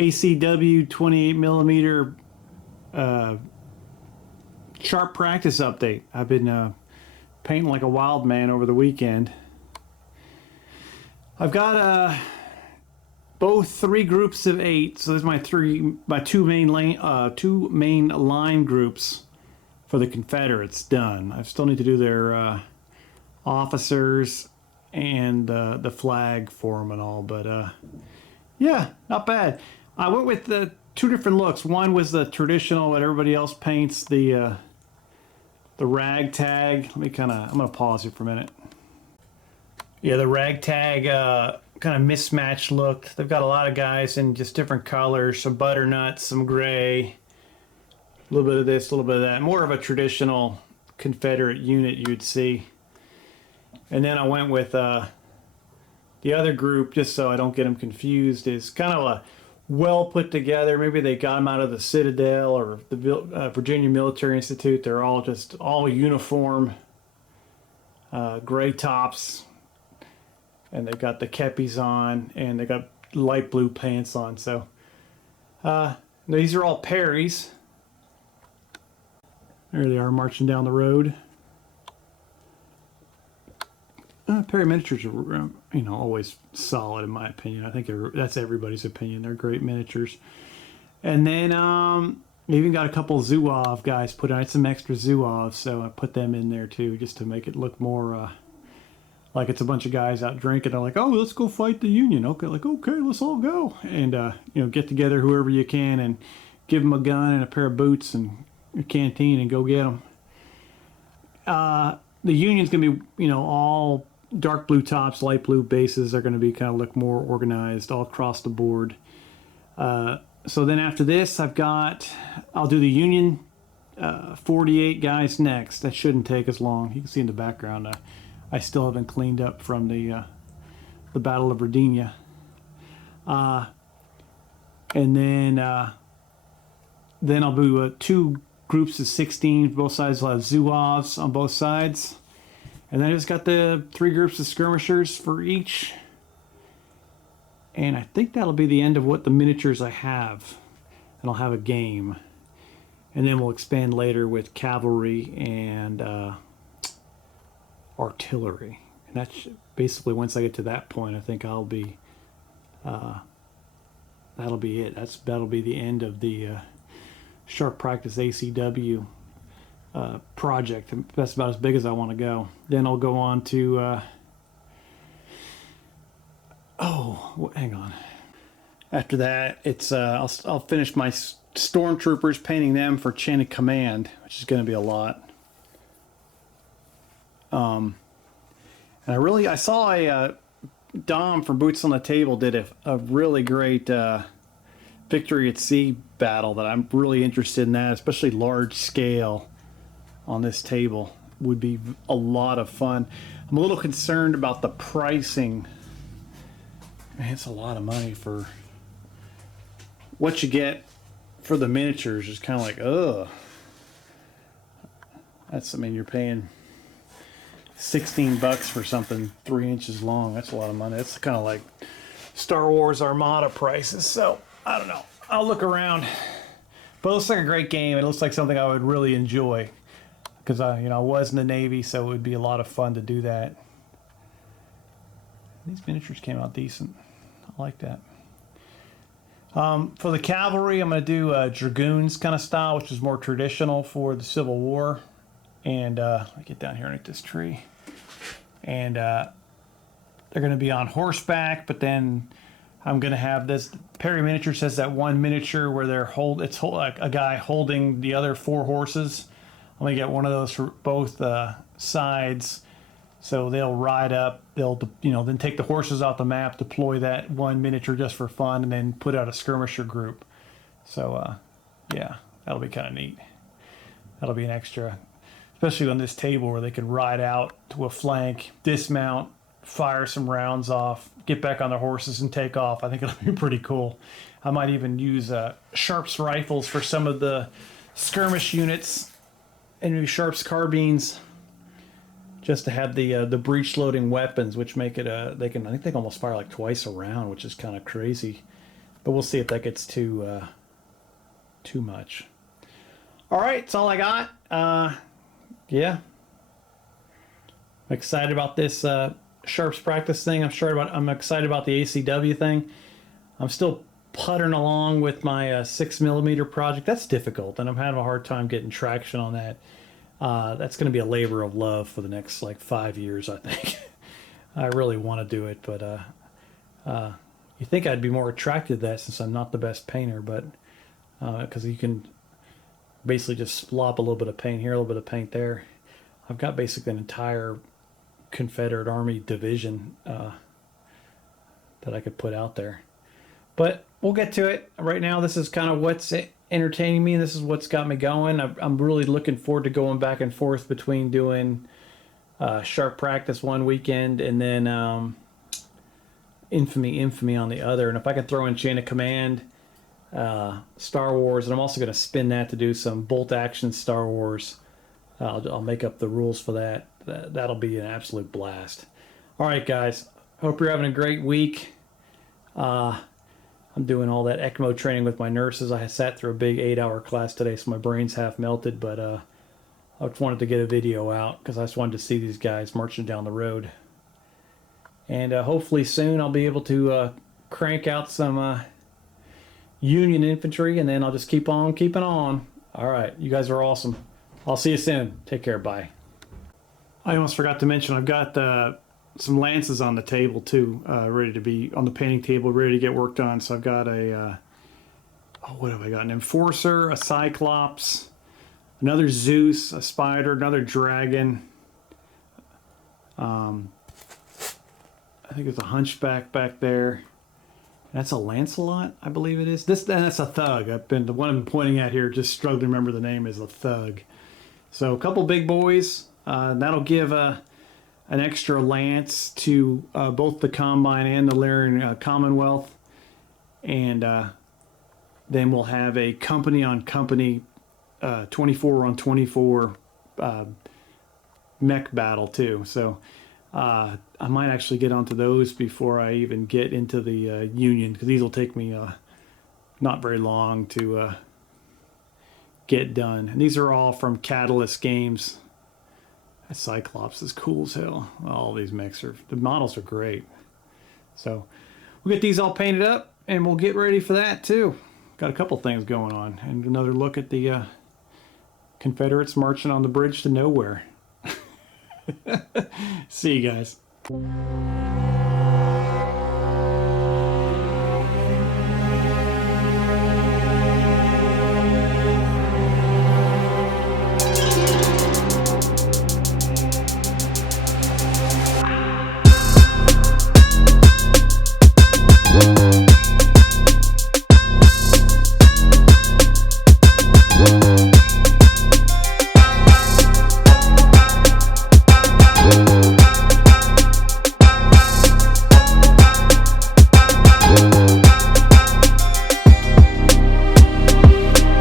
ACW 28 millimeter sharp practice update. I've been painting like a wild man over the weekend. I've got both 3 groups of 8, so there's my two main line groups for the Confederates done. I still need to do their officers and the flag for them and all, but yeah, not bad. I went with the 2 different looks. One was the traditional, what everybody else paints, the ragtag. Let me I'm gonna pause here for a minute. Yeah, the ragtag kind of mismatched look. They've got a lot of guys in just different colors, some butternuts, some gray, a little bit of this, a little bit of that. More of a traditional Confederate unit you'd see. And then I went with the other group, just so I don't get them confused, is kind of a well put together. Maybe they got them out of the Citadel or the Virginia Military Institute. They're all just all uniform, gray tops, and they got the kepis on, and they got light blue pants on. So these are all Perrys. There they are marching down the road. Perry miniatures are, always solid in my opinion. I think that's everybody's opinion. They're great miniatures. And then we even got a couple Zouave guys put on. It's some extra Zouave, so I put them in there too, just to make it look more like it's a bunch of guys out drinking. They're like, oh, let's go fight the Union. Okay, let's all go. And get together whoever you can and give them a gun and a pair of boots and a canteen and go get them. The Union's gonna be, all dark blue tops, light blue bases. Are going to be kind of look more organized all across the board. So then after this, I'll do the Union 48 guys next. That shouldn't take as long. You can see in the background, I still haven't cleaned up from the Battle of Virginia. And then I'll do 2 groups of 16. Both sides will have Zouaves on both sides. And then I just got the 3 groups of skirmishers for each. And I think that'll be the end of what the miniatures I have. And I'll have a game. And then we'll expand later with cavalry and artillery. And that's basically, once I get to that point, I think I'll be... that'll be it. That'll be the end of the Sharp Practice ACW project. That's about as big as I want to go. Then I'll go on to hang on. After that, it's I'll finish my stormtroopers, painting them for chain of command, which is going to be a lot. And I saw a Dom from Boots on the Table did a really great Victory at Sea battle that I'm really interested in, that especially large scale on this table would be a lot of fun. I'm a little concerned about the pricing. Man, it's a lot of money for what you get for the miniatures. Is kind of like, ugh. You're paying $16 for something 3 inches long. That's a lot of money. That's kind of like Star Wars Armada prices. So I don't know. I'll look around. But it looks like a great game. It looks like something I would really enjoy, because I was in the Navy, so it would be a lot of fun to do that. These miniatures came out decent. I like that. For the cavalry, I'm going to do dragoons kind of style, which is more traditional for the Civil War. And let me get down here underneath this tree. And they're going to be on horseback, but then I'm going to have this. Perry Miniatures has that one miniature where it's like a guy holding the other 4 horses. I'm going to get one of those for both sides. So they'll ride up, they'll then take the horses off the map, deploy that one miniature just for fun, and then put out a skirmisher group. So yeah, that'll be kind of neat. That'll be an extra, especially on this table where they can ride out to a flank, dismount, fire some rounds off, get back on their horses and take off. I think it'll be pretty cool. I might even use Sharps rifles for some of the skirmish units, and maybe Sharps carbines, just to have the breech loading weapons, which make it I think they can almost fire like twice a round, which is kind of crazy. But we'll see if that gets too much. All right, that's all I got. Yeah. I'm excited about this sharps practice thing. I'm excited about the ACW thing. I'm still puttering along with my 6mm project. That's difficult, and I'm having a hard time getting traction on that. That's going to be a labor of love for the next like 5 years, I think. I really want to do it, but you think I'd be more attracted to that since I'm not the best painter, but because you can basically just slop a little bit of paint here, a little bit of paint there. I've got basically an entire Confederate Army division that I could put out there. But we'll get to it. Right now, this is kind of what's entertaining me. This is what's got me going. I'm really looking forward to going back and forth between doing sharp practice one weekend and then infamy on the other. And if I can throw in Chain of Command, Star Wars, and I'm also going to spin that to do some bolt action Star Wars. I'll make up the rules for that. That'll be an absolute blast. All right, guys. Hope you're having a great week. I'm doing all that ECMO training with my nurses. I sat through a big 8-hour class today, so my brain's half melted, but I just wanted to get a video out because I just wanted to see these guys marching down the road. And hopefully soon I'll be able to crank out some Union infantry, and then I'll just keep on keeping on. All right, you guys are awesome. I'll see you soon. Take care. Bye. I almost forgot to mention I've got some lances on the table too, ready to be on the painting table, ready to get worked on. So I've got a what have I got? An Enforcer, a Cyclops, another Zeus, a Spider, another Dragon. I think there's a Hunchback back there. That's a Lancelot, I believe it is. That's a Thug. The one I'm pointing at here, just struggling to remember the name, is a Thug. So a couple big boys. That'll give an extra lance to both the Combine and the Lyrian Commonwealth. And then we'll have a company on company 24 on 24 mech battle too. So I might actually get onto those before I even get into the Union, because these will take me not very long to get done. And these are all from Catalyst Games. That Cyclops is cool as hell. All these mechs the models are great. So we'll get these all painted up and we'll get ready for that too. Got a couple things going on, and another look at the Confederates marching on the bridge to nowhere. See you guys.